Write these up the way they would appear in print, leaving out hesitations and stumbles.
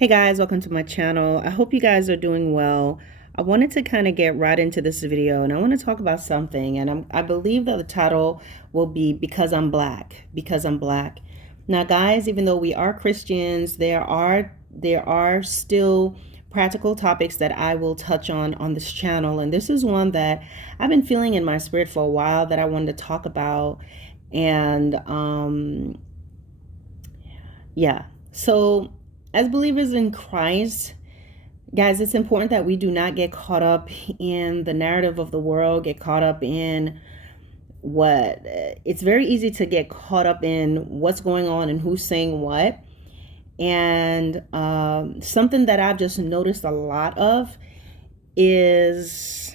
Hey guys, welcome to my channel. I hope you guys are doing well. I wanted to kind of get right into this video and I want to talk about something, and I believe that the title will be Because I'm Black. Because I'm Black. Now guys, even though we are Christians, there are still practical topics that I will touch on this channel, and this is one that I've been feeling in my spirit for a while that I wanted to talk about. And yeah. So, as believers in Christ, guys, it's important that we do not get caught up in the narrative of the world, get caught up in what it's very easy to get caught up in what's going on and who's saying what. And something that I've just noticed a lot of is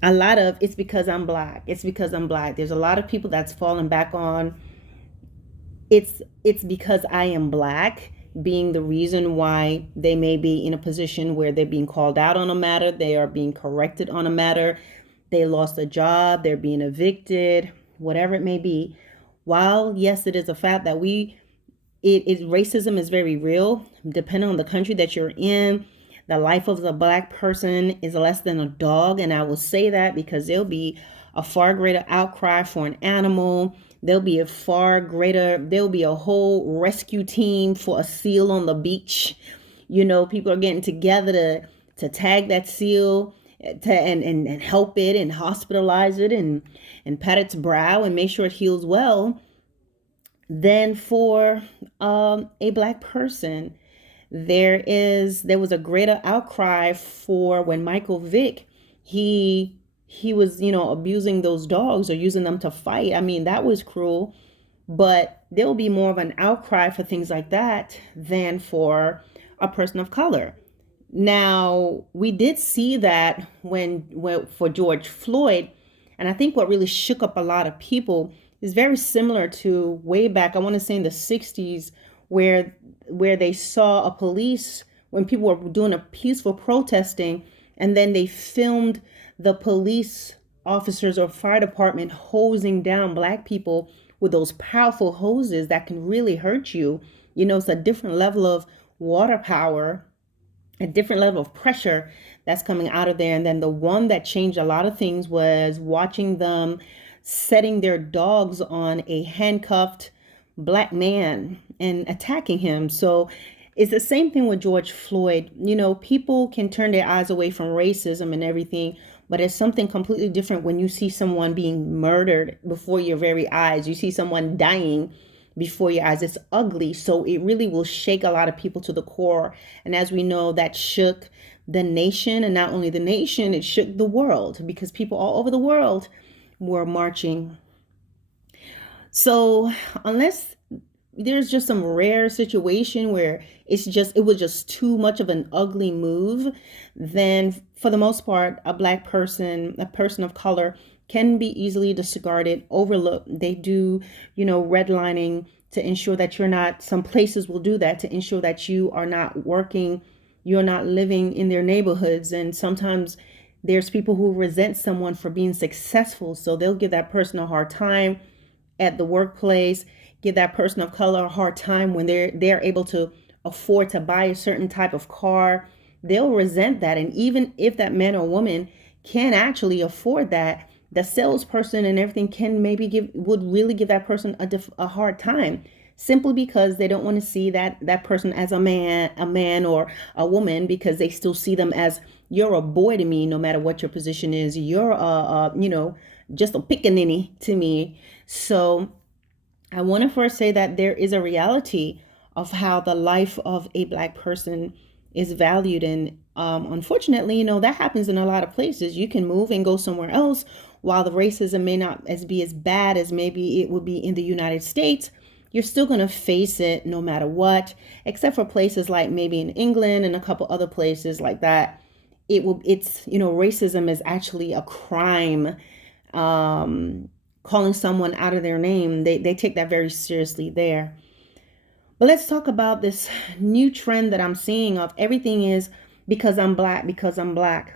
it's because I'm black. It's because I'm black. There's a lot of people that's fallen back on it's because I am black being the reason why they may be in a position where they're being called out on a matter, they are being corrected on a matter, they lost a job, they're being evicted, whatever it may be. While yes, it is a fact that racism is very real, depending on the country that you're in. The life of the black person is less than a dog, and I will say that because there'll be a far greater outcry for an animal. There'll be a whole rescue team for a seal on the beach. People are getting together to tag that seal and help it and hospitalize it and pat its brow and make sure it heals well. Than for a black person. There was a greater outcry for when Michael Vick, he was, abusing those dogs or using them to fight. I mean, that was cruel, but there will be more of an outcry for things like that than for a person of color. Now, we did see that when for George Floyd, and I think what really shook up a lot of people is very similar to way back, I want to say in the 60s, where they saw a police when people were doing a peaceful protesting, and then they filmed the police officers or fire department hosing down black people with those powerful hoses that can really hurt you. It's a different level of water power, a different level of pressure that's coming out of there. And then the one that changed a lot of things was watching them setting their dogs on a handcuffed black man and attacking him. So it's the same thing with George Floyd. People can turn their eyes away from racism and everything, but it's something completely different when you see someone being murdered before your very eyes. You see someone dying before your eyes. It's ugly. So it really will shake a lot of people to the core. And as we know, that shook the nation, and not only the nation, it shook the world because people all over the world were marching. So unless there's just some rare situation where it was just too much of an ugly move, then for the most part, a person of color can be easily disregarded, overlooked. They do, redlining to ensure that you're not, some places will do that to ensure that you are not working, you're not living in their neighborhoods. And sometimes there's people who resent someone for being successful. So they'll give that person a hard time at the workplace, give that person of color a hard time when they're able to afford to buy a certain type of car. They'll resent that. And even if that man or woman can actually afford that, the salesperson and everything would really give that person a hard time, simply because they don't want to see that person as a man or a woman, because they still see them as, you're a boy to me, no matter what your position is. You're just a pickaninny to me. So I want to first say that there is a reality of how the life of a black person is valued. And unfortunately, that happens in a lot of places. You can move and go somewhere else. While the racism may not be as bad as maybe it would be in the United States, you're still going to face it no matter what, except for places like maybe in England and a couple other places like that. Racism is actually a crime. Calling someone out of their name, they take that very seriously there. But let's talk about this new trend that I'm seeing of everything is because I'm black, because I'm black.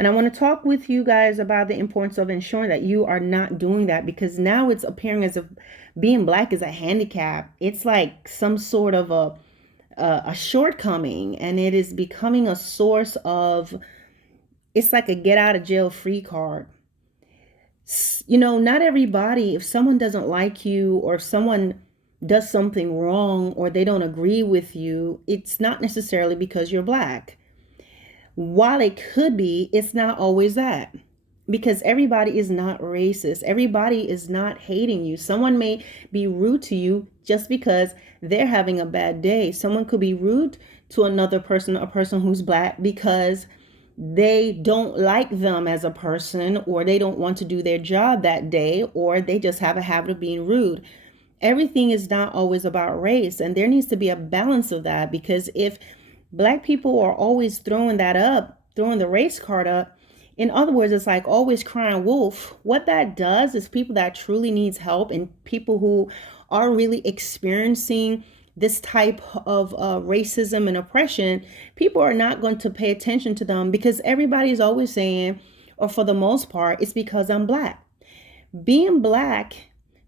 And I want to talk with you guys about the importance of ensuring that you are not doing that, because now it's appearing as if being black is a handicap. It's like some sort of a shortcoming, and it is becoming a source of, it's like a get out of jail free card. Not everybody, if someone doesn't like you, or if someone does something wrong, or they don't agree with you, it's not necessarily because you're black. While it could be, it's not always that. Because everybody is not racist. Everybody is not hating you. Someone may be rude to you just because they're having a bad day. Someone could be rude to another person, a person who's black, because they don't like them as a person, or they don't want to do their job that day, or they just have a habit of being rude. Everything is not always about race, and there needs to be a balance of that, because if black people are always throwing the race card up, in other words, it's like always crying wolf. What that does is people that truly needs help, and people who are really experiencing this type of racism and oppression, people are not going to pay attention to them, because everybody is always saying, or for the most part, it's because I'm black. Being black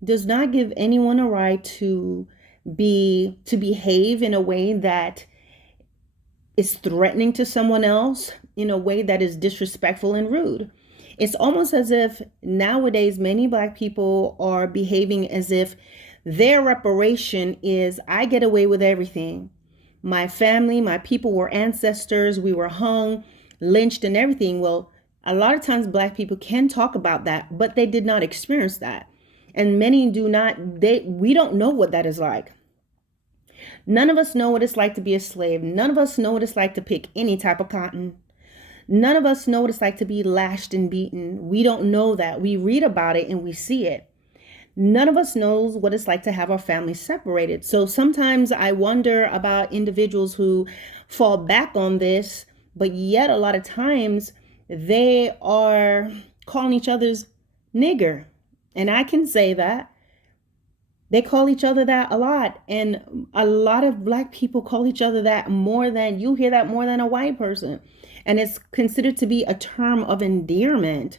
does not give anyone a right to behave in a way that is threatening to someone else, in a way that is disrespectful and rude. It's almost as if nowadays many black people are behaving as if their reparation is, I get away with everything. My family, my people were ancestors, we were hung, lynched, and everything. Well, a lot of times black people can talk about that, but they did not experience that. And many do not, we don't know what that is like. None of us know what it's like to be a slave. None of us know what it's like to pick any type of cotton. None of us know what it's like to be lashed and beaten. We don't know that. We read about it and we see it. None of us knows what it's like to have our family separated. So sometimes I wonder about individuals who fall back on this, but yet a lot of times they are calling each other's nigger. And I can say that. They call each other that a lot. And a lot of black people call each other that more than, you hear that more than a white person. And it's considered to be a term of endearment,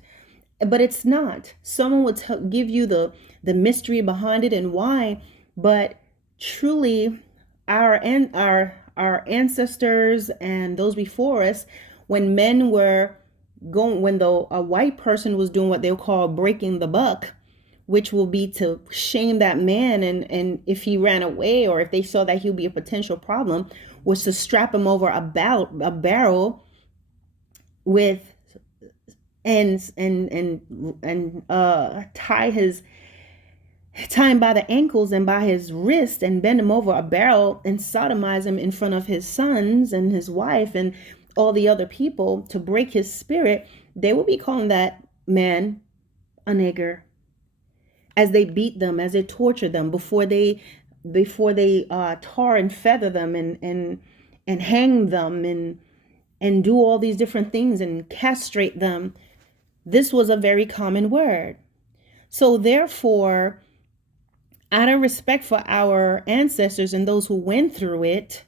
but it's not. Someone would give you the mystery behind it and why, but truly our ancestors and those before us, when men were when a white person was doing what they'll call breaking the buck, which will be to shame that man, and if he ran away, or if they saw that he would be a potential problem, was to strap him over a barrel with ends, and tie him by the ankles and by his wrist, and bend him over a barrel and sodomize him in front of his sons and his wife and all the other people to break his spirit. They will be calling that man a nigger, as they beat them, as they torture them, before they tar and feather them, and hang them, and do all these different things and castrate them. This was a very common word. So therefore, out of respect for our ancestors and those who went through it,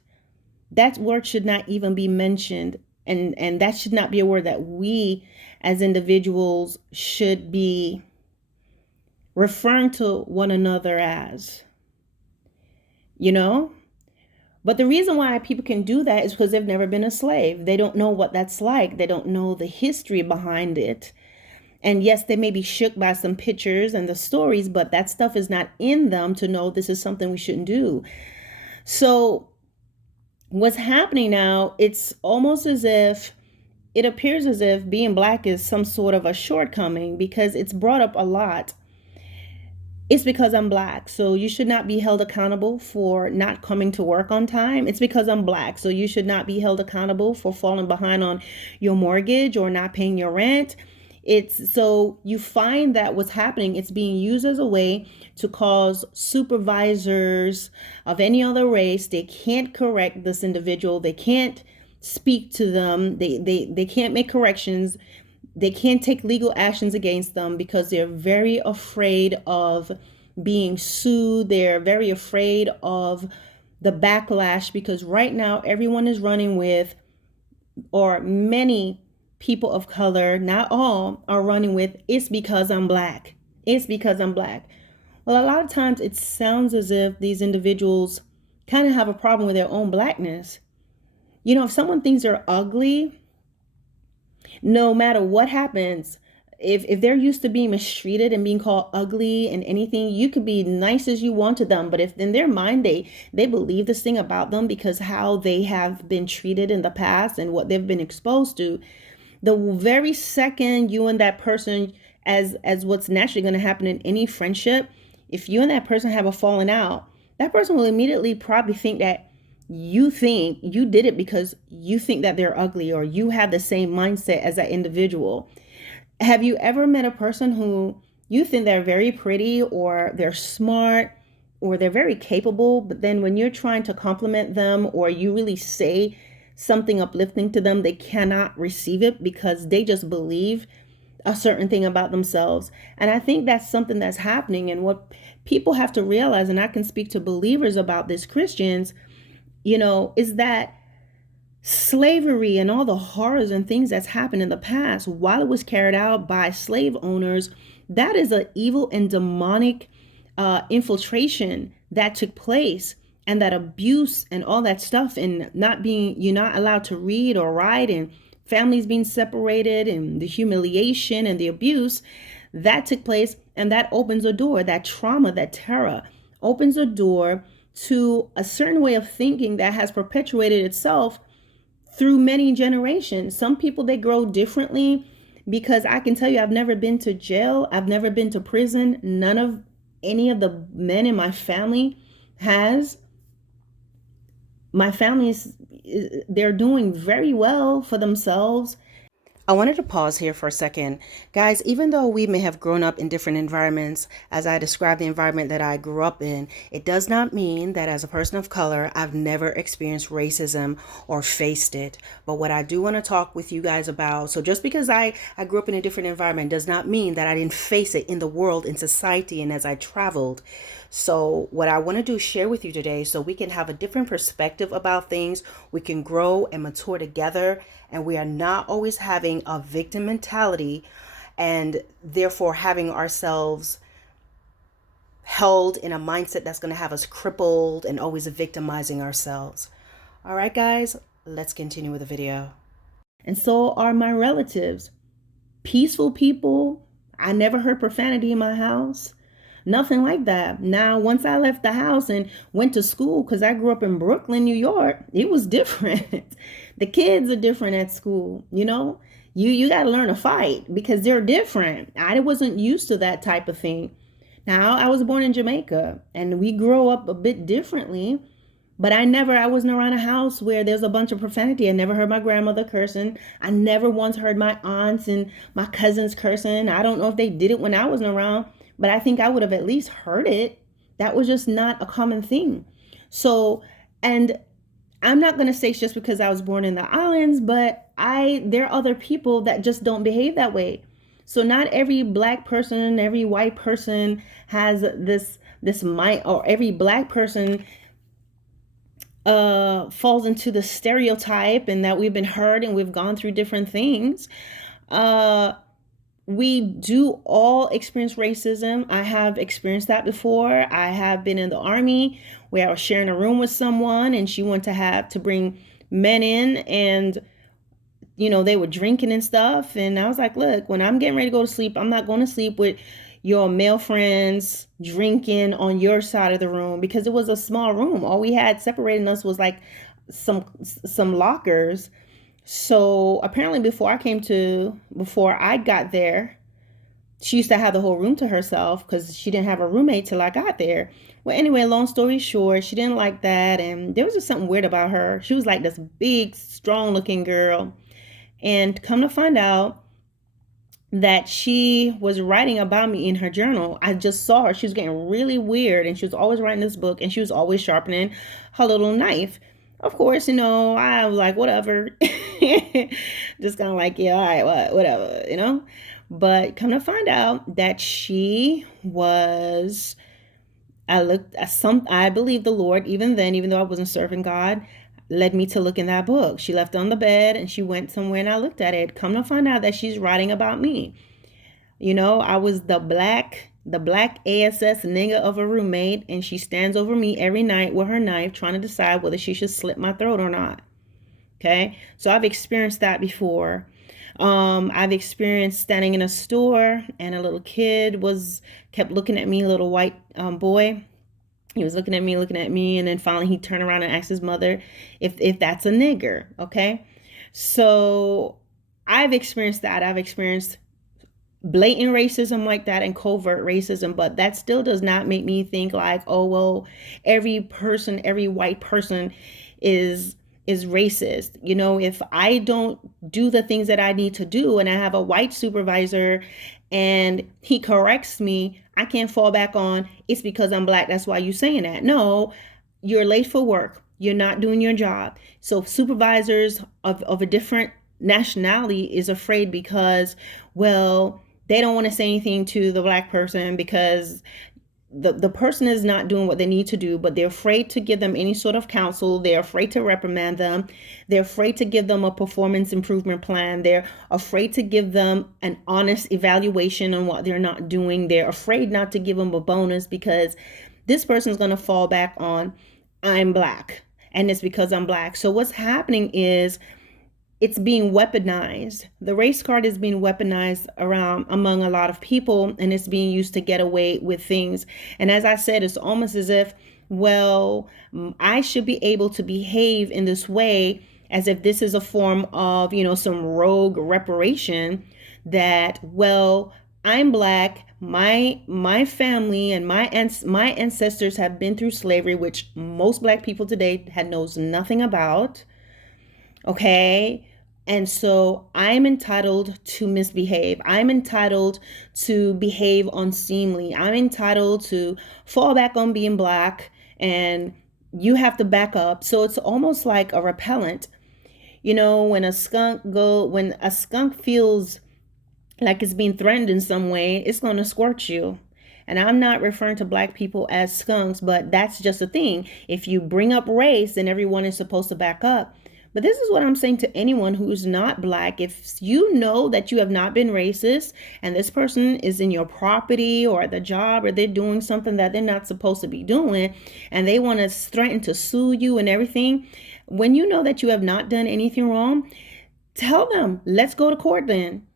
that word should not even be mentioned, and that should not be a word that we as individuals should be referring to one another as, But the reason why people can do that is because they've never been a slave. They don't know what that's like. They don't know the history behind it. And yes, they may be shook by some pictures and the stories, but that stuff is not in them to know this is something we shouldn't do. So what's happening now, it's almost as if, it appears as if being black is some sort of a shortcoming, because it's brought up a lot. It's because I'm black, so you should not be held accountable for not coming to work on time. It's because I'm black, so you should not be held accountable for falling behind on your mortgage or not paying your rent. It's so you find that what's happening, it's being used as a way to cause supervisors of any other race, they can't correct this individual, they can't speak to them, they can't make corrections. They can't take legal actions against them because they're very afraid of being sued. They're very afraid of the backlash, because right now everyone is running with, or many people of color, not all, are running with, it's because I'm black. It's because I'm black. Well, a lot of times it sounds as if these individuals kind of have a problem with their own blackness. If someone thinks they're ugly, no matter what happens, if they're used to being mistreated and being called ugly and anything, you could be nice as you want to them, but if in their mind they believe this thing about them because how they have been treated in the past and what they've been exposed to, the very second you and that person, as what's naturally going to happen in any friendship, if you and that person have a falling out, that person will immediately probably think that you think you did it because you think that they're ugly, or you have the same mindset as that individual. Have you ever met a person who you think they're very pretty, or they're smart, or they're very capable, but then when you're trying to compliment them or you really say something uplifting to them, they cannot receive it because they just believe a certain thing about themselves? And I think that's something that's happening. And what people have to realize, and I can speak to believers about this, Christians, is that slavery and all the horrors and things that's happened in the past, while it was carried out by slave owners, that is an evil and demonic infiltration that took place, and that abuse and all that stuff, and you're not allowed to read or write, and families being separated, and the humiliation and the abuse that took place. And that opens a door, that trauma, that terror opens a door to a certain way of thinking that has perpetuated itself through many generations. Some people, they grow differently, because I can tell you, I've never been to jail. I've never been to prison. None of any of the men in my family has. My family they're doing very well for themselves. I wanted to pause here for a second. Guys, even though we may have grown up in different environments, as I described the environment that I grew up in, it does not mean that as a person of color, I've never experienced racism or faced it. But what I do want to talk with you guys about, so just because I grew up in a different environment does not mean that I didn't face it in the world, in society, and as I traveled. So what I want to do is share with you today so we can have a different perspective about things. We can grow and mature together, and we are not always having a victim mentality and therefore having ourselves held in a mindset that's going to have us crippled and always victimizing ourselves. All right, guys, let's continue with the video. And so are my relatives. Peaceful people. I never heard profanity in my house. Nothing like that. Now, once I left the house and went to school, because I grew up in Brooklyn, New York, it was different. The kids are different at school. You got to learn to fight because they're different. I wasn't used to that type of thing. Now, I was born in Jamaica, and we grow up a bit differently. But I wasn't around a house where there's a bunch of profanity. I never heard my grandmother cursing. I never once heard my aunts and my cousins cursing. I don't know if they did it when I wasn't around, but I think I would have at least heard it. That was just not a common thing. So, and I'm not going to say it's just because I was born in the islands, but there are other people that just don't behave that way. So not every black person, every white person has this mind, or every black person falls into the stereotype, and that we've been hurt and we've gone through different things. We do all experience racism. I have experienced that before. I have been in the Army where I was sharing a room with someone, and she wanted to bring men in, and they were drinking and stuff. And I was like, look, when I'm getting ready to go to sleep, I'm not going to sleep with your male friends drinking on your side of the room, because it was a small room. All we had separating us was like some lockers. So apparently before I got there, she used to have the whole room to herself because she didn't have a roommate till I got there. Well, anyway, long story short, she didn't like that. And there was just something weird about her. She was like this big, strong looking girl. And come to find out that she was writing about me in her journal. I just saw her. She was getting really weird, and she was always writing this book, and she was always sharpening her little knife. Of course, I was like, whatever. Just kind of like, yeah, all right, whatever. But come to find out that she was, I believed the Lord even then, even though I wasn't serving God. led me to look in that book. She left it on the bed and she went somewhere and I looked at it. Come to find out that she's writing about me. I was the black ASS nigga of a roommate, and she stands over me every night with her knife trying to decide whether she should slit my throat or not. Okay, so I've experienced that before. I've experienced standing in a store and a little kid kept looking at me, a little white boy. He was looking at me, and then finally he turned around and asked his mother if that's a nigger. Okay, so I've experienced that. I've experienced blatant racism like that and covert racism, but that still does not make me think like, oh well, every white person is racist. If I don't do the things that I need to do and I have a white supervisor and he corrects me, I can't fall back on it's because I'm black, that's why you're saying that. No, you're late for work, you're not doing your job. So supervisors of a different nationality is afraid because, well, they don't want to say anything to the black person because the person is not doing what they need to do, but they're afraid to give them any sort of counsel. They're afraid to reprimand them. They're afraid to give them a performance improvement plan. They're afraid to give them an honest evaluation on what they're not doing. They're afraid not to give them a bonus because this person's going to fall back on, I'm black, and it's because I'm black. So what's happening is it's being weaponized. The race card is being weaponized among a lot of people, and it's being used to get away with things. And as I said, it's almost as if, well, I should be able to behave in this way as if this is a form of, some rogue reparation that, well, I'm black. My family and my ancestors have been through slavery, which most black people today knows nothing about. Okay. And so I'm entitled to misbehave. I'm entitled to behave unseemly. I'm entitled to fall back on being black, and you have to back up. So it's almost like a repellent. When a skunk feels like it's being threatened in some way, it's going to squirt you. And I'm not referring to black people as skunks, but that's just a thing. If you bring up race, then everyone is supposed to back up. But this is what I'm saying to anyone who is not black. If you know that you have not been racist and this person is in your property or at the job, or they're doing something that they're not supposed to be doing, and they want to threaten to sue you and everything, when you know that you have not done anything wrong, tell them, let's go to court then.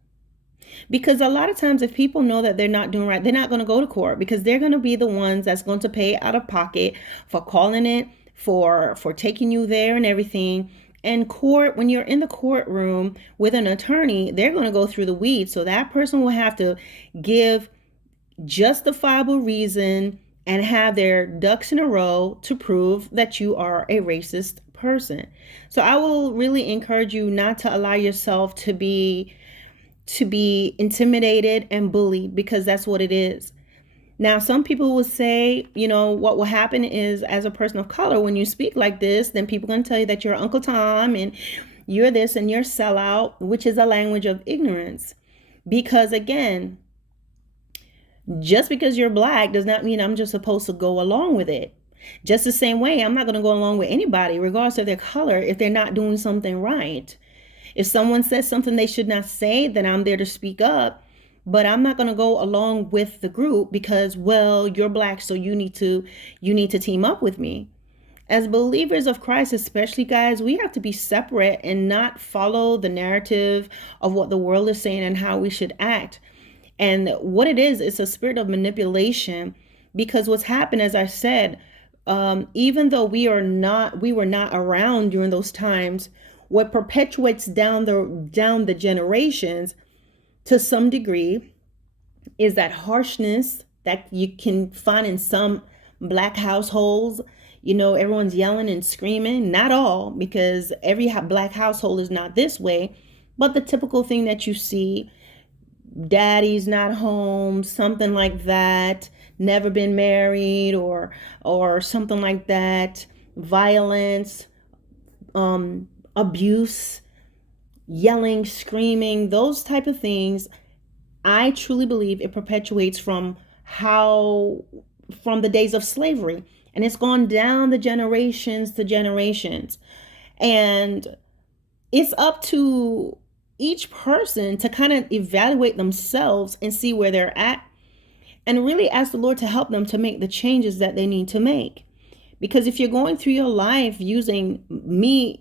Because a lot of times if people know that they're not doing right, they're not going to go to court because they're going to be the ones that's going to pay out of pocket for calling it, for taking you there and everything. And court, when you're in the courtroom with an attorney, they're going to go through the weeds. So that person will have to give justifiable reason and have their ducks in a row to prove that you are a racist person. So I will really encourage you not to allow yourself to be intimidated and bullied, because that's what it is. Now, some people will say, what will happen is, as a person of color, when you speak like this, then people are going to tell you that you're Uncle Tom and you're this and you're sellout, which is a language of ignorance. Because again, just because you're black does not mean I'm just supposed to go along with it. Just the same way, I'm not going to go along with anybody, regardless of their color, if they're not doing something right. If someone says something they should not say, then I'm there to speak up. But I'm not going to go along with the group because, well, you're black, so you need to team up with me. As believers of Christ, especially, guys, we have to be separate and not follow the narrative of what the world is saying and how we should act. And what it is, it's a spirit of manipulation, because what's happened, as I said, even though we were not around during those times, what perpetuates down the generations to some degree is that harshness that you can find in some black households. Everyone's yelling and screaming. Not all, because every black household is not this way, but the typical thing that you see, daddy's not home, something like that, never been married, or something like that, violence, abuse, yelling, screaming, those type of things. I truly believe it perpetuates from the days of slavery, and it's gone down the generations to generations. And it's up to each person to kind of evaluate themselves and see where they're at, and really ask the Lord to help them to make the changes that they need to make. Because if you're going through your life using me,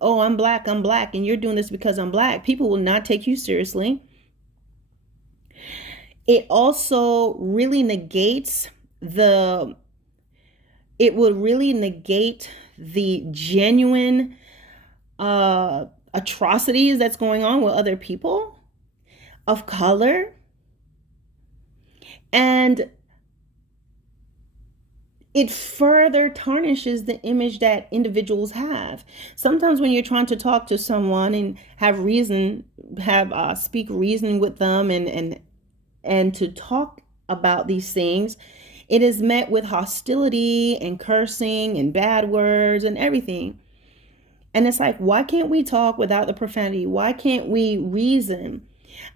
oh, I'm black, and you're doing this because I'm black, people will not take you seriously. It also really negates the genuine atrocities that's going on with other people of color. And it further tarnishes the image that individuals have. Sometimes when you're trying to talk to someone and speak reason with them and to talk about these things, it is met with hostility and cursing and bad words and everything. And it's like, why can't we talk without the profanity? Why can't we reason?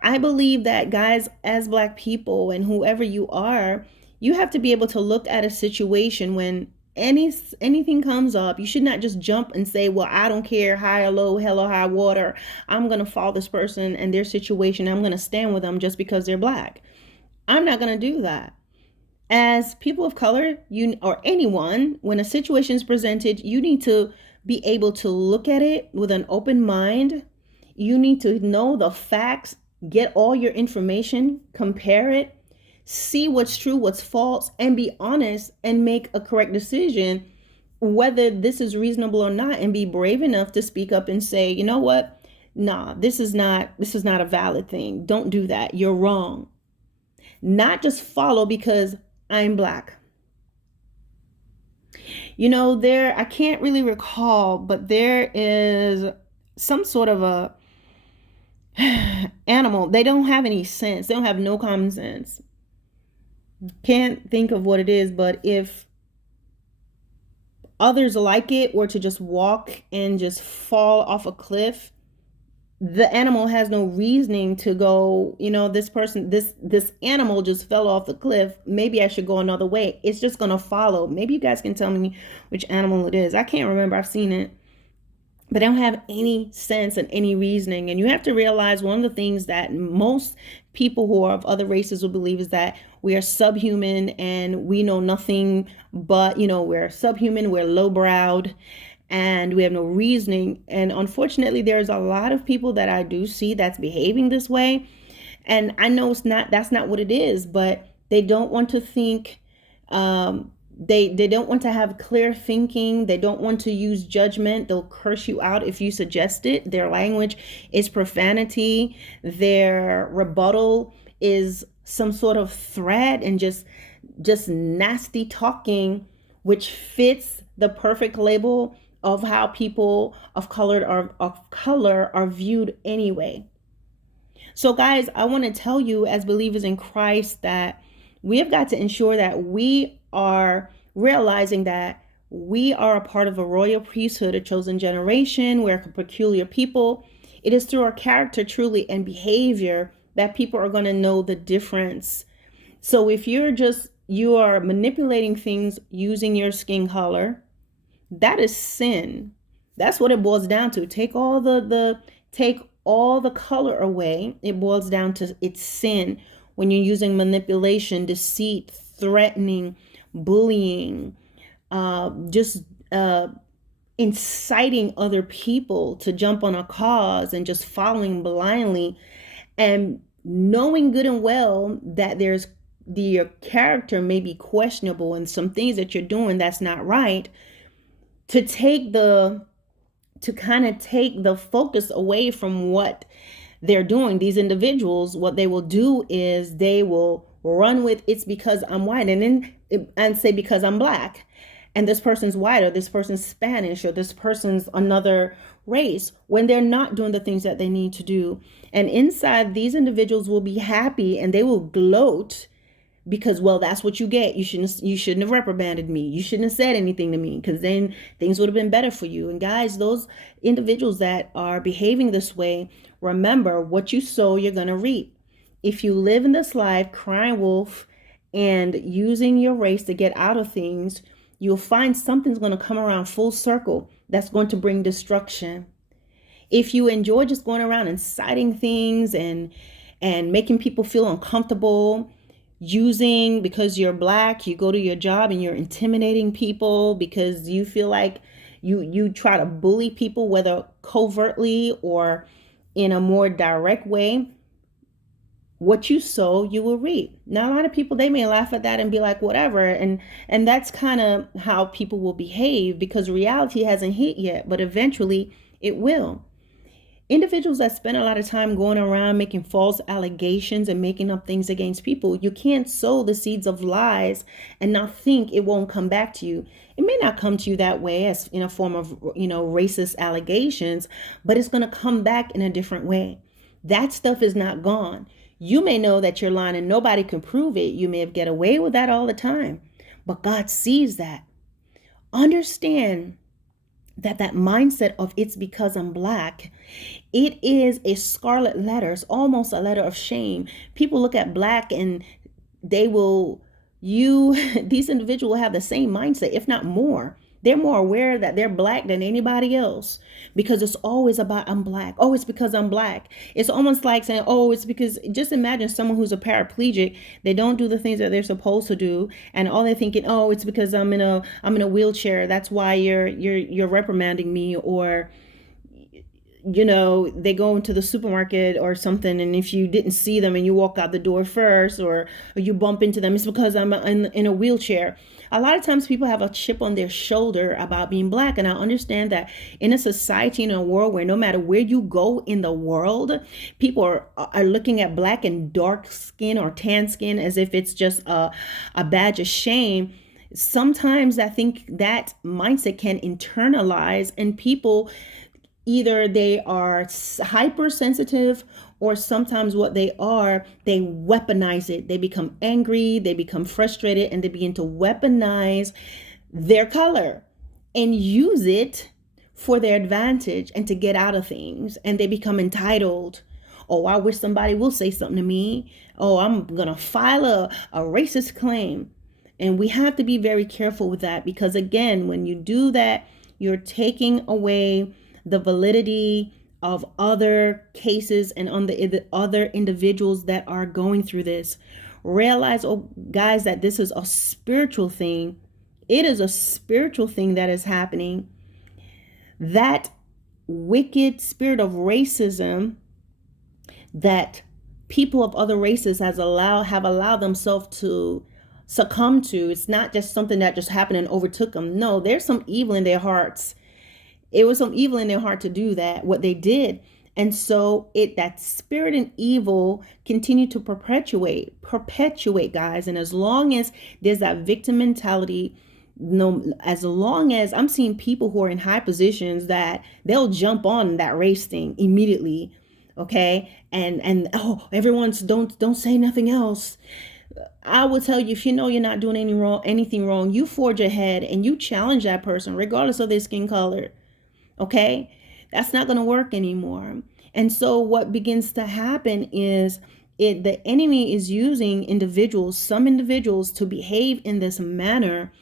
I believe that, guys, as Black people and whoever you are, you have to be able to look at a situation when anything comes up. You should not just jump and say, well, I don't care, high or low, hell or high water, I'm going to follow this person and their situation. I'm going to stand with them just because they're Black. I'm not going to do that. As people of color, or anyone, when a situation is presented, you need to be able to look at it with an open mind. You need to know the facts, get all your information, compare it, see what's true, what's false, and be honest and make a correct decision whether this is reasonable or not, and be brave enough to speak up and say, you know what? Nah, this is not a valid thing. Don't do that. You're wrong. Not just follow because I'm Black. I can't really recall, but there is some sort of a animal. They don't have any sense. They don't have no common sense. Can't think of what it is, but if others like it were to just walk and just fall off a cliff, the animal has no reasoning to go, this animal just fell off the cliff. Maybe I should go another way. It's just going to follow. Maybe you guys can tell me which animal it is. I can't remember. I've seen it. But they don't have any sense and any reasoning. And you have to realize one of the things that most people who are of other races will believe is that we are subhuman and we know nothing but, we're subhuman, we're lowbrowed, and we have no reasoning. And unfortunately, there's a lot of people that I do see that's behaving this way. And I know that's not what it is, but they don't want to think, they don't want to have clear thinking. They don't want to use judgment. They'll curse you out if you suggest it. Their language is profanity. Their rebuttal is some sort of threat and just nasty talking, which fits the perfect label of how people of color are viewed anyway. So guys, I want to tell you, as believers in Christ, that we have got to ensure that we are realizing that we are a part of a royal priesthood, a chosen generation. We're a peculiar people. It is through our character, truly, and behavior that people are going to know the difference. So if you are manipulating things using your skin color, that is sin. That's what it boils down to. Take all the color away. It boils down to it's sin. When you're using manipulation, deceit, threatening, bullying, inciting other people to jump on a cause and just following blindly, and knowing good and well that your character may be questionable and some things that you're doing that's not right, to kind of take the focus away from what they're doing. These individuals, what they will do is they will run with, it's because I'm white, and say because I'm Black, and this person's white, or this person's Spanish, or this person's another race, when they're not doing the things that they need to do. And inside, these individuals will be happy and they will gloat because, well, that's what you get. You shouldn't have reprimanded me. You shouldn't have said anything to me, because then things would have been better for you. And guys, those individuals that are behaving this way, remember, what you sow, you're going to reap. If you live in this life crying wolf and using your race to get out of things, you'll find something's going to come around full circle. that's going to bring destruction. If you enjoy just going around inciting things and making people feel uncomfortable, using, because you're black, you go to your job and you're intimidating people because you feel like you try to bully people, whether covertly or in a more direct way, what you sow, you will reap. Now, a lot of people, they may laugh at that and be like, whatever. And that's kind of how people will behave, because reality hasn't hit yet, but eventually it will. Individuals that spend a lot of time going around making false allegations and making up things against people, you can't sow the seeds of lies and not think it won't come back to you. It may not come to you that way as in a form of, racist allegations, but it's going to come back in a different way. That stuff is not gone. You may know that you're lying and nobody can prove it. You may have get away with that all the time, but God sees that. Understand that mindset of it's because I'm black, it is a scarlet letter. It's almost a letter of shame. People look at black and they will, these individuals have the same mindset, if not more. They're more aware that they're black than anybody else, because it's always about I'm black. Oh, it's because I'm black. It's almost like saying, oh, it's because, just imagine someone who's a paraplegic. They don't do the things that they're supposed to do, and all they're thinking, oh, it's because I'm in a wheelchair. That's why you're reprimanding me. Or they go into the supermarket or something, and if you didn't see them and you walk out the door first, or you bump into them, it's because I'm in a wheelchair. A lot of times people have a chip on their shoulder about being black. And I understand that in a society, in a world where no matter where you go in the world, people are looking at black and dark skin or tan skin as if it's just a badge of shame. Sometimes I think that mindset can internalize, and people, either they are hypersensitive, or sometimes what they weaponize it. They become angry, they become frustrated, and they begin to weaponize their color and use it for their advantage and to get out of things. And they become entitled. Oh, I wish somebody will say something to me. Oh, I'm going to file a racist claim. And we have to be very careful with that, because again, when you do that, you're taking away the validity of other cases and on the other individuals that are going through this. Realize, guys, that this is a spiritual thing. It is a spiritual thing that is happening. That wicked spirit of racism that people of other races have allowed themselves to succumb to. It's not just something that just happened and overtook them. No, there's some evil in their hearts. It was some evil in their heart to do that, what they did. And so that spirit and evil continue to perpetuate, guys. And as long as there's that victim mentality, as long as I'm seeing people who are in high positions, that they'll jump on that race thing immediately. Okay. And everyone's don't say nothing else. I will tell you, if you know you're not doing anything wrong, you forge ahead and you challenge that person regardless of their skin color. Okay, that's not going to work anymore. And so what begins to happen is the enemy is using some individuals to behave in this manner,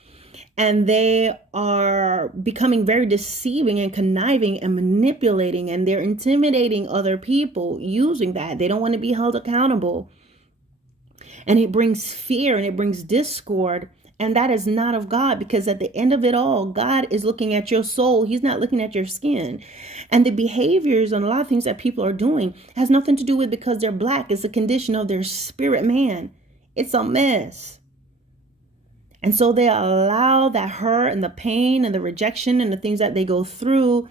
and they are becoming very deceiving and conniving and manipulating, and they're intimidating other people using that. They don't want to be held accountable. And it brings fear and it brings discord. And that is not of God, because at the end of it all, God is looking at your soul. He's not looking at your skin. And the behaviors and a lot of things that people are doing has nothing to do with because they're black. It's a condition of their spirit man. It's a mess. And so they allow that hurt and the pain and the rejection and the things that they go through.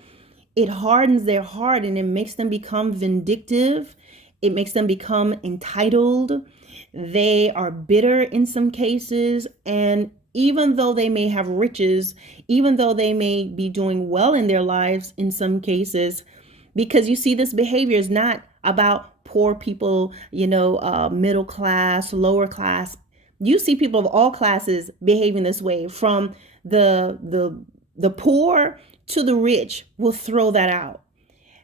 It hardens their heart and it makes them become vindictive. It makes them become entitled. They are bitter in some cases. And even though they may have riches, even though they may be doing well in their lives in some cases, because you see, this behavior is not about poor people, middle class, lower class. You see people of all classes behaving this way, from the poor to the rich. Will throw that out.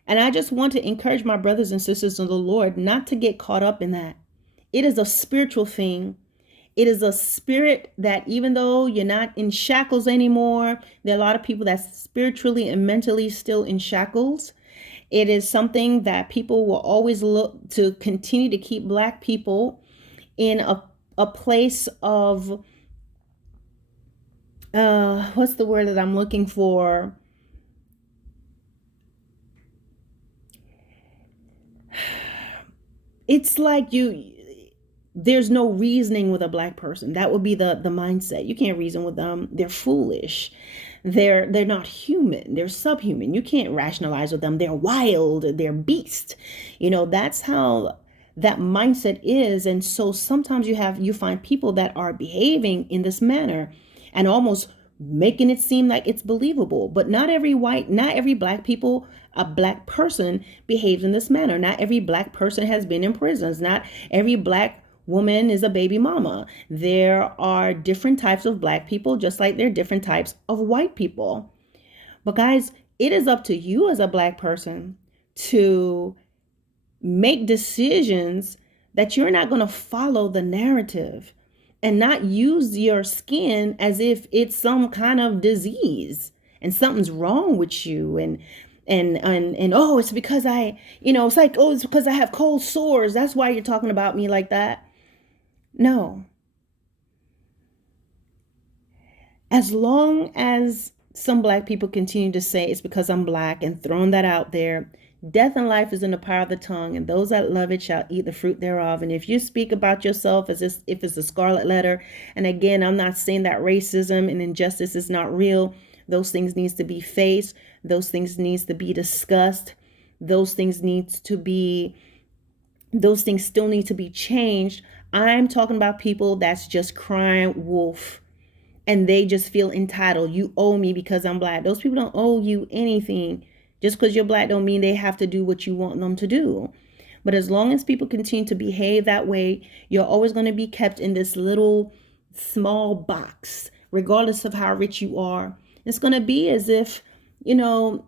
And I just want to encourage my brothers and sisters in the Lord not to get caught up in that. It is a spiritual thing. It is a spirit that, even though you're not in shackles anymore, there are a lot of people that's spiritually and mentally still in shackles. It is something that people will always look to continue to keep Black people in a place of, what's the word that I'm looking for? It's like there's no reasoning with a Black person. That would be the mindset. You can't reason with them. They're foolish. They're not human. They're subhuman. You can't rationalize with them. They're wild. They're beast. That's how that mindset is. And so sometimes you find people that are behaving in this manner and almost making it seem like it's believable. But not every Black people, a Black person behaves in this manner. Not every Black person has been in prisons. Not every Black woman is a baby mama. There are different types of Black people, just like there are different types of white people. But guys, it is up to you as a Black person to make decisions that you're not going to follow the narrative and not use your skin as if it's some kind of disease and something's wrong with you. And oh, it's because it's like, oh, it's because I have cold sores. That's why you're talking about me like that. No. As long as some Black people continue to say it's because I'm Black and throwing that out there, death and life is in the power of the tongue, and those that love it shall eat the fruit thereof. And if you speak about yourself as if it's a scarlet letter, and again, I'm not saying that racism and injustice is not real. Those things needs to be faced. Those things needs to be discussed. Those things still need to be changed. I'm talking about people that's just crying wolf and they just feel entitled. You owe me because I'm Black. Those people don't owe you anything. Just because you're Black don't mean they have to do what you want them to do. But as long as people continue to behave that way, you're always going to be kept in this little small box, regardless of how rich you are. It's going to be as if, you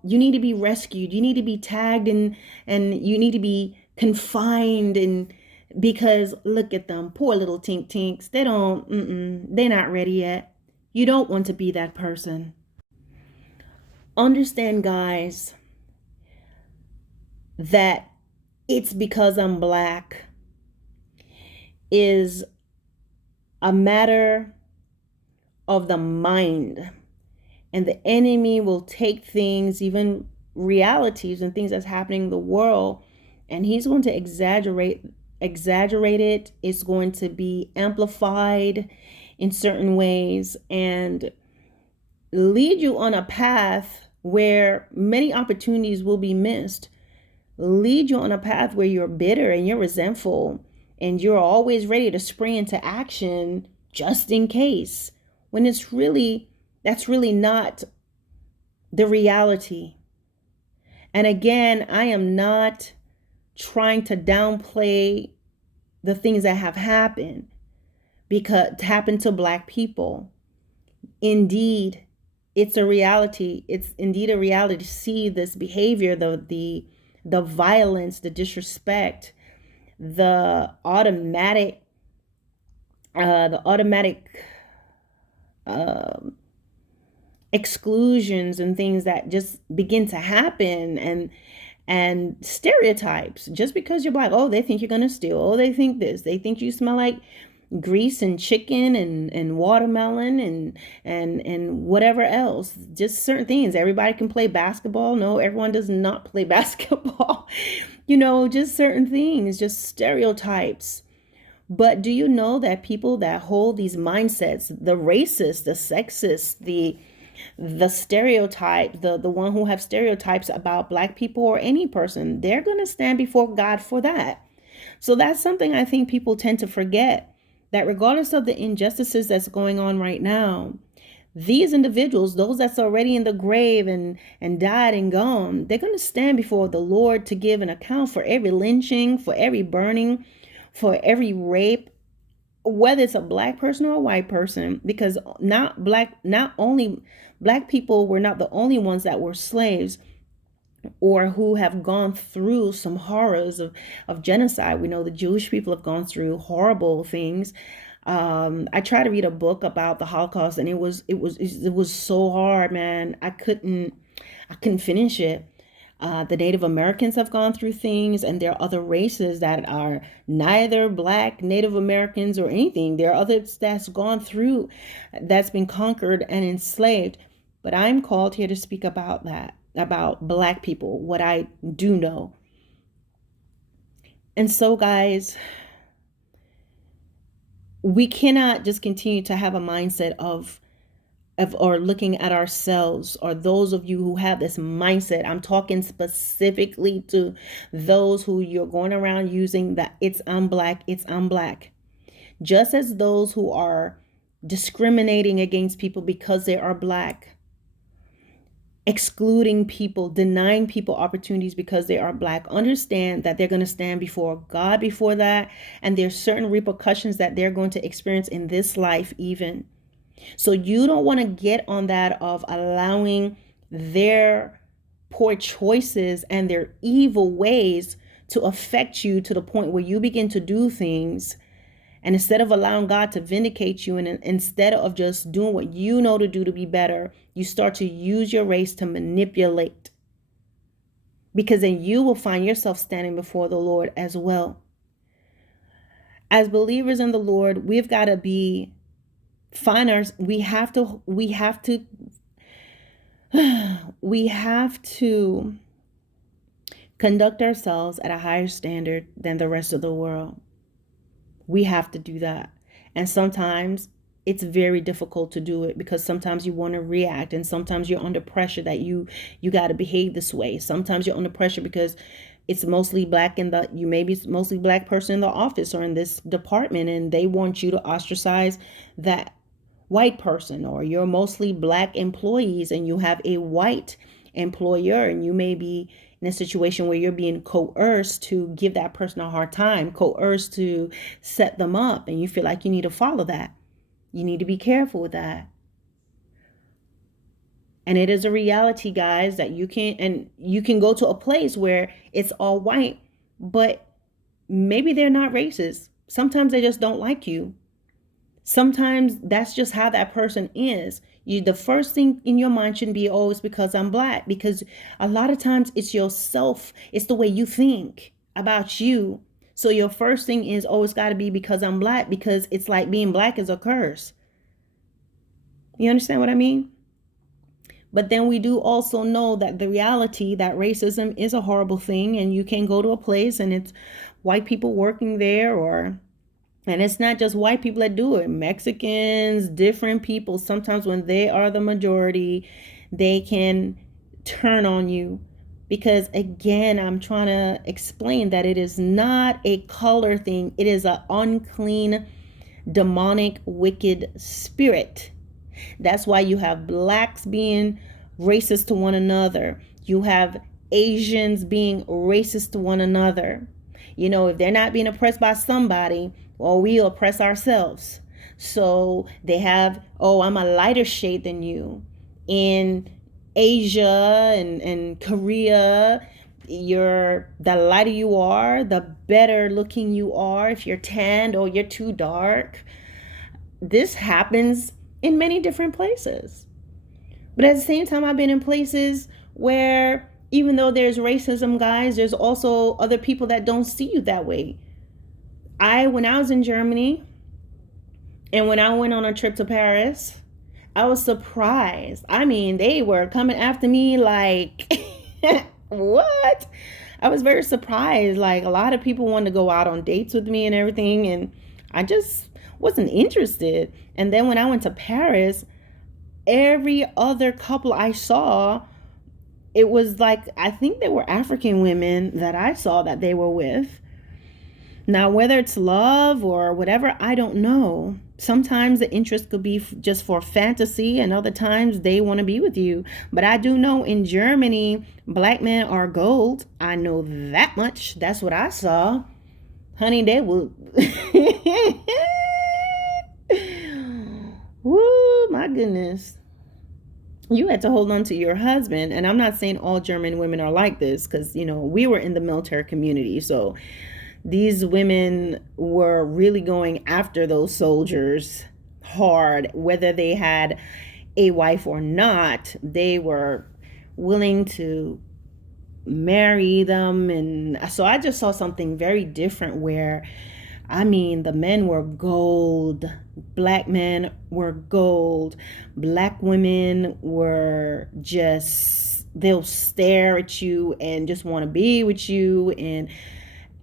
need to be rescued. You need to be tagged and you need to be confined, and because look at them, poor little tink tinks. They're not ready yet. You don't want to be that person. Understand, guys, that it's because I'm Black is a matter of the mind, and the enemy will take things, even realities and things that's happening in the world, and he's going to exaggerate it. It's going to be amplified in certain ways and lead you on a path where many opportunities will be missed. Lead you on a path where you're bitter and you're resentful and you're always ready to spring into action just in case, when that's really not the reality. And again, I am not trying to downplay the things that have happened to Black people. Indeed, it's a reality. It's indeed a reality to see this behavior, the violence, the disrespect, the automatic exclusions and things that just begin to happen, and stereotypes. Just because you're Black, oh, they think you're gonna steal. Oh, they think this. They think you smell like grease and chicken and watermelon and whatever else. Just certain things. Everybody can play basketball. No, everyone does not play basketball. Just certain things, just stereotypes. But do you know that people that hold these mindsets, the racist, the sexist, the stereotype, the one who have stereotypes about Black people or any person, they're going to stand before God for that. So that's something I think people tend to forget, that regardless of the injustices that's going on right now, these individuals, those that's already in the grave and died and gone, they're going to stand before the Lord to give an account for every lynching, for every burning, for every rape, whether it's a Black person or a white person, because not only Black people were not the only ones that were slaves or who have gone through some horrors of genocide. We know the Jewish people have gone through horrible things. I tried to read a book about the Holocaust, and it was so hard, man. I couldn't finish it. The Native Americans have gone through things, and there are other races that are neither Black, Native Americans, or anything. There are others that's gone through, that's been conquered and enslaved. But I'm called here to speak about that, about Black people, what I do know. And so, guys, we cannot just continue to have a mindset of or looking at ourselves, or those of you who have this mindset. I'm talking specifically to those who you're going around using that it's I'm black, it's I'm black. Just as those who are discriminating against people because they are black, excluding people, denying people opportunities because they are black, understand that they're going to stand before God before that, and there's certain repercussions that they're going to experience in this life even. So you don't want to get on that of allowing their poor choices and their evil ways to affect you to the point where you begin to do things, and instead of allowing God to vindicate you, and instead of just doing what you know to do to be better, you start to use your race to manipulate. Because then you will find yourself standing before the Lord as well. As believers in the Lord, we've got to be we have to conduct ourselves at a higher standard than the rest of the world. We have to do that. And sometimes it's very difficult to do it, because sometimes you want to react, and sometimes you're under pressure that you got to behave this way. Sometimes you're under pressure because it's mostly black you may be mostly black person in the office or in this department, and they want you to ostracize that white person, or you're mostly black employees and you have a white employer, and you may be in a situation where you're being coerced to give that person a hard time, coerced to set them up, and you feel like you need to follow that. You need to be careful with that. And it is a reality, guys, that you can go to a place where it's all white, but maybe they're not racist. Sometimes they just don't like you. Sometimes that's just how that person is. The first thing in your mind shouldn't be, oh, it's because I'm black, because a lot of times it's yourself. It's the way you think about you. So your first thing is, oh, it's got to be because I'm black, because it's like being black is a curse. You understand what I mean? But then we do also know that the reality that racism is a horrible thing, and you can go to a place and it's white people working there, and it's not just white people that do it. Mexicans, different people, sometimes when they are the majority, they can turn on you. Because again, I'm trying to explain that it is not a color thing. It is an unclean, demonic, wicked spirit. That's why you have blacks being racist to one another. You have Asians being racist to one another. You know, if they're not being oppressed by somebody, well, we oppress ourselves. So they have, oh, I'm a lighter shade than you. In Asia and Korea, the lighter you are, the better looking you are. If you're tanned or you're too dark. This happens in many different places. But at the same time, I've been in places where even though there's racism, guys, there's also other people that don't see you that way. When I was in Germany, and when I went on a trip to Paris, I was surprised. I mean, they were coming after me like, what? I was very surprised. Like, a lot of people wanted to go out on dates with me and everything, and I just wasn't interested. And then when I went to Paris, every other couple I saw, it was like, I think they were African women that I saw that they were with. Now, whether it's love or whatever, I don't know. Sometimes the interest could be just for fantasy, and other times they want to be with you. But I do know in Germany, black men are gold. I know that much. That's what I saw. Honey, they will. Woo, my goodness. You had to hold on to your husband. And I'm not saying all German women are like this, because, we were in the military community. So These women were really going after those soldiers hard, whether they had a wife or not. They were willing to marry them. And so I just saw something very different where, I mean, the men were gold. Black men were gold. Black women were just, they'll stare at you and just want to be with you. And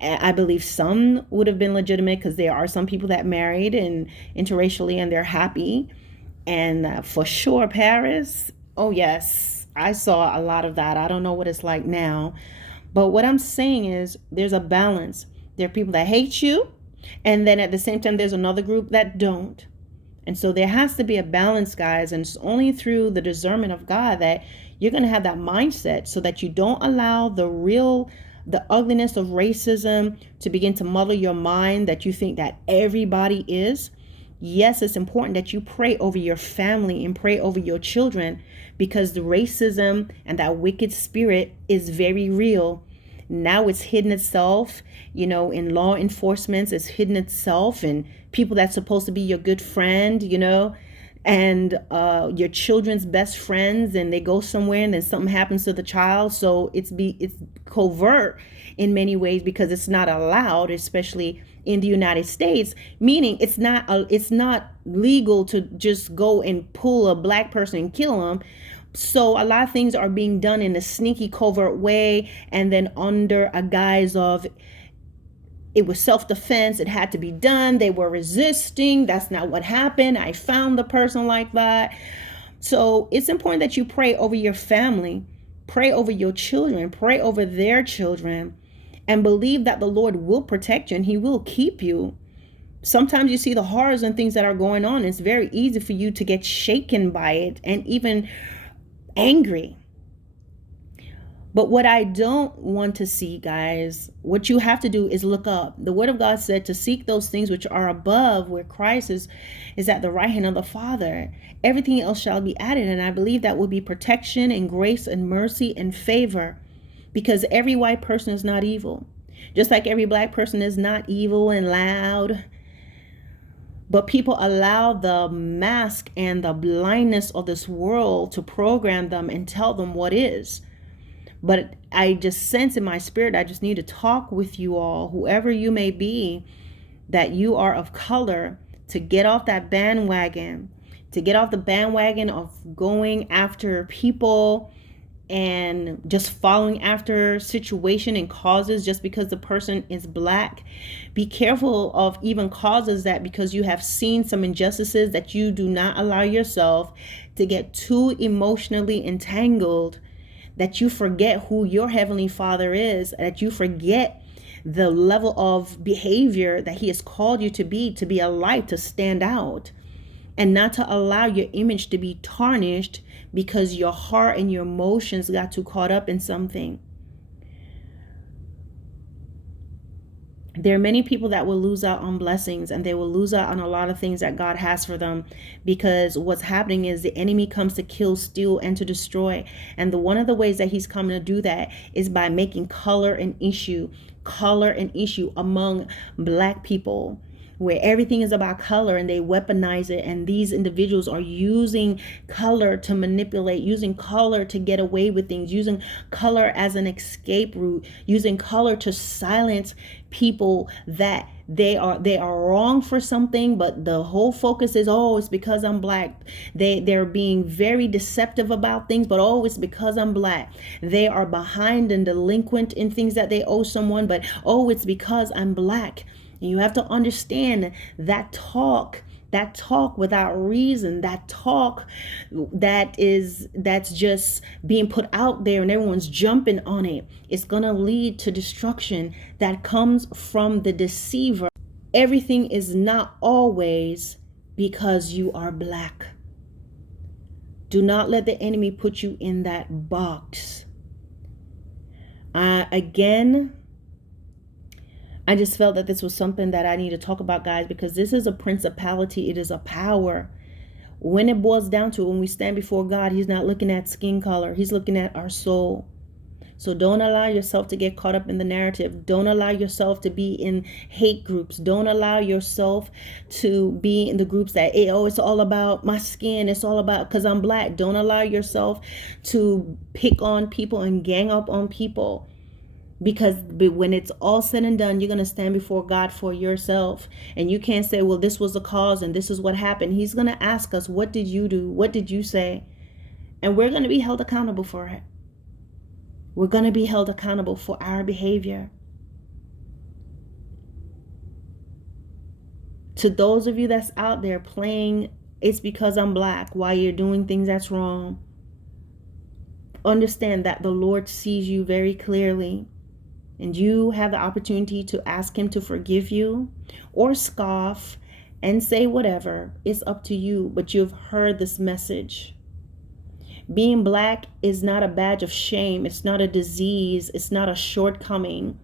I believe some would have been legitimate, because there are some people that married and interracially and they're happy. And for sure, Paris, oh yes, I saw a lot of that. I don't know what it's like now. But what I'm saying is there's a balance. There are people that hate you, and then at the same time, there's another group that don't. And so there has to be a balance, guys. And it's only through the discernment of God that you're going to have that mindset, so that you don't allow the ugliness of racism to begin to muddle your mind, that you think that everybody is. Yes, it's important that you pray over your family and pray over your children, because the racism and that wicked spirit is very real. Now it's hidden itself, in law enforcement. It's hidden itself in people that's supposed to be your good friend, and your children's best friends, and they go somewhere and then something happens to the child. So it's covert in many ways, because it's not allowed, especially in the United States, meaning it's not legal to just go and pull a black person and kill them. So a lot of things are being done in a sneaky, covert way, and then under a guise of it was self-defense. It had to be done. They were resisting. That's not what happened. I found the person like that. So it's important that you pray over your family, pray over your children, pray over their children, and believe that the Lord will protect you and he will keep you. Sometimes you see the horrors and things that are going on. It's very easy for you to get shaken by it and even angry. But what I don't want to see, guys, what you have to do is look up. The word of God said to seek those things which are above, where Christ is at the right hand of the Father. Everything else shall be added. And I believe that will be protection and grace and mercy and favor, because every white person is not evil. Just like every black person is not evil and loud. But people allow the mask and the blindness of this world to program them and tell them what is. But I just sense in my spirit, I just need to talk with you all, whoever you may be, that you are of color, to get off that bandwagon, of going after people and just following after situation and causes just because the person is black. Be careful of even causes that, because you have seen some injustices, that you do not allow yourself to get too emotionally entangled, that you forget who your Heavenly Father is, that you forget the level of behavior that He has called you to be a light, to stand out, and not to allow your image to be tarnished because your heart and your emotions got too caught up in something. There are many people that will lose out on blessings, and they will lose out on a lot of things that God has for them, because what's happening is the enemy comes to kill, steal, and to destroy. And one of the ways that he's coming to do that is by making color an issue among black people, where everything is about color and they weaponize it. And these individuals are using color to manipulate, using color to get away with things, using color as an escape route, using color to silence people that they are wrong for something, but the whole focus is, oh, it's because I'm black. They're being very deceptive about things, but oh, it's because I'm black. They are behind and delinquent in things that they owe someone, but oh, it's because I'm black. And you have to understand that talk without reason, that talk that's just being put out there and everyone's jumping on it, it's going to lead to destruction that comes from the deceiver. Everything is not always because you are black. Do not let the enemy put you in that box. Again, I just felt that this was something that I need to talk about, guys, because this is a principality. It is a power. When it boils down to it, when we stand before God, He's not looking at skin color. He's looking at our soul. So don't allow yourself to get caught up in the narrative. Don't allow yourself to be in hate groups. Don't allow yourself to be in the groups that, oh, it's all about my skin. It's all about because I'm black. Don't allow yourself to pick on people and gang up on people. Because when it's all said and done, you're going to stand before God for yourself. And you can't say, well, this was the cause and this is what happened. He's going to ask us, what did you do? What did you say? And we're going to be held accountable for it. We're going to be held accountable for our behavior. To those of you that's out there playing, it's because I'm black, while you're doing things that's wrong, understand that the Lord sees you very clearly. And you have the opportunity to ask him to forgive you or scoff and say whatever. It's up to you, but you've heard this message. Being black is not a badge of shame. It's not a disease. It's not a shortcoming.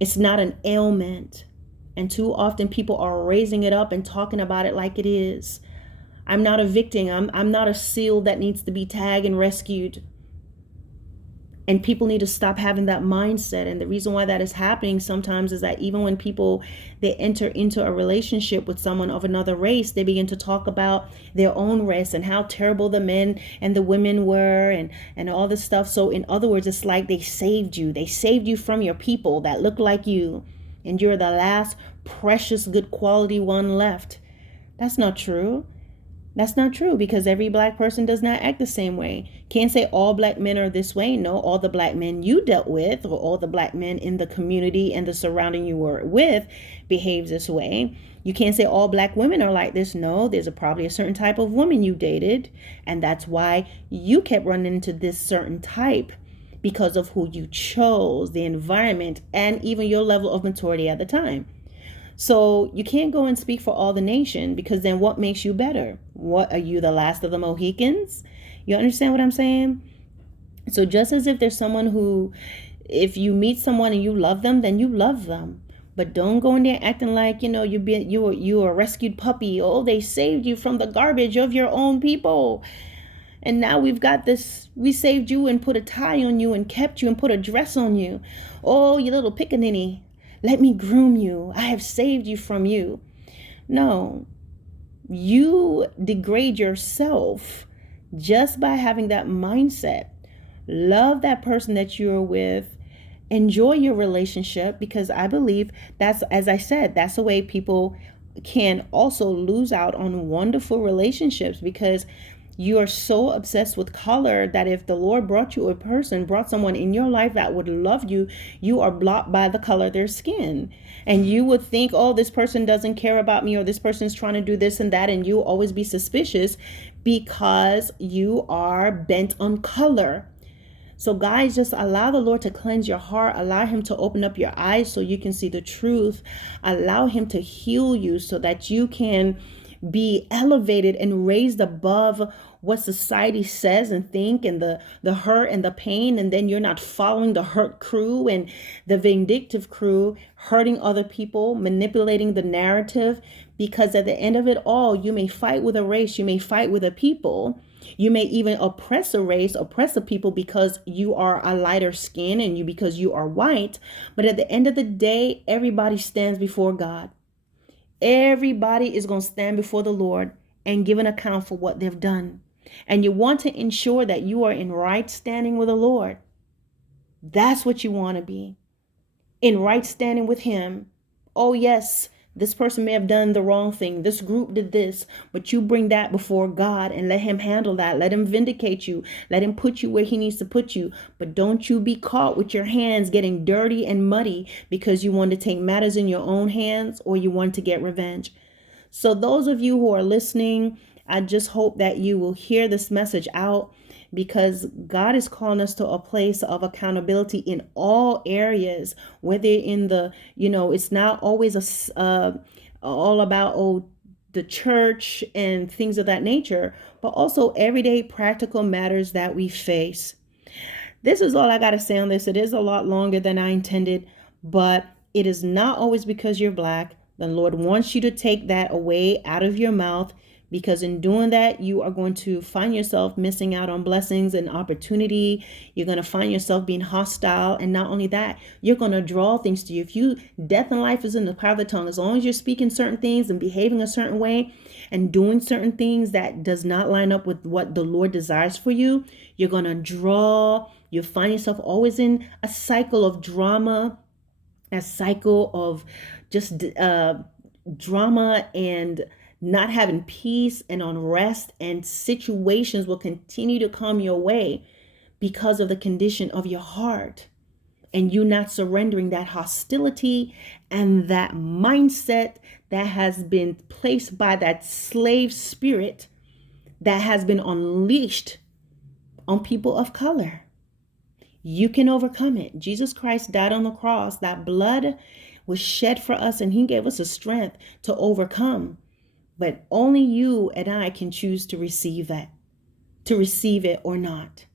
It's not an ailment. And too often people are raising it up and talking about it like it is. I'm not a victim. I'm not a seal that needs to be tagged and rescued. And people need to stop having that mindset. And the reason why that is happening sometimes is that even when people, they enter into a relationship with someone of another race, they begin to talk about their own race and how terrible the men and the women were and all this stuff. So in other words, it's like they saved you. They saved you from your people that look like you. And you're the last precious, good quality one left. That's not true. That's not true, because every black person does not act the same way. Can't say all black men are this way. No, all the black men you dealt with or all the black men in the community and the surrounding you were with behaves this way. You can't say all black women are like this. No, there's probably a certain type of woman you dated, and that's why you kept running into this certain type, because of who you chose, the environment, and even your level of maturity at the time. So you can't go and speak for all the nation, because then what makes you better? What, are you the last of the Mohicans? You understand what I'm saying? So just as if there's someone who, if you meet someone and you love them, then you love them. But don't go in there acting like, you were a rescued puppy. Oh, they saved you from the garbage of your own people. And now we've got this, we saved you and put a tie on you and kept you and put a dress on you. Oh, you little pickaninny. Let me groom you. I have saved you from you. No, you degrade yourself just by having that mindset. Love that person that you're with. Enjoy your relationship, because I believe that's, as I said, that's the way people can also lose out on wonderful relationships, because you are so obsessed with color that if the Lord brought someone in your life that would love you, you are blocked by the color of their skin. And you would think, oh, this person doesn't care about me, or this person is trying to do this and that. And you always be suspicious because you are bent on color. So guys, just allow the Lord to cleanse your heart. Allow him to open up your eyes so you can see the truth. Allow him to heal you so that you can be elevated and raised above what society says and think, and the hurt and the pain. And then you're not following the hurt crew and the vindictive crew, hurting other people, manipulating the narrative. Because at the end of it all, you may fight with a race, you may fight with a people, you may even oppress a race, oppress a people because you are a lighter skin and because you are white. But at the end of the day, everybody stands before God. Everybody is going to stand before the Lord and give an account for what they've done. And you want to ensure that you are in right standing with the Lord. That's what you want to be. In right standing with him. Oh, yes, this person may have done the wrong thing. This group did this. But you bring that before God and let him handle that. Let him vindicate you. Let him put you where he needs to put you. But don't you be caught with your hands getting dirty and muddy because you want to take matters in your own hands, or you want to get revenge. So those of you who are listening, I just hope that you will hear this message out, because God is calling us to a place of accountability in all areas, whether in the, it's not always all about, the church and things of that nature, but also everyday practical matters that we face. This is all I got to say on this. It is a lot longer than I intended, but it is not always because you're black. The Lord wants you to take that away out of your mouth, because in doing that, you are going to find yourself missing out on blessings and opportunity. You're going to find yourself being hostile. And not only that, you're going to draw things to you. If you, death and life is in the power of the tongue. As long as you're speaking certain things and behaving a certain way and doing certain things that does not line up with what the Lord desires for you, you're going to draw. You'll find yourself always in a cycle of drama, a cycle of just drama and not having peace and unrest, and situations will continue to come your way because of the condition of your heart and you not surrendering that hostility and that mindset that has been placed by that slave spirit that has been unleashed on people of color. You can overcome it. Jesus Christ died on the cross. That blood was shed for us, and he gave us a strength to overcome. But only you and I can choose to receive that, to receive it or not.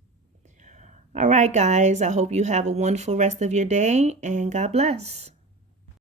All right, guys, I hope you have a wonderful rest of your day, and God bless.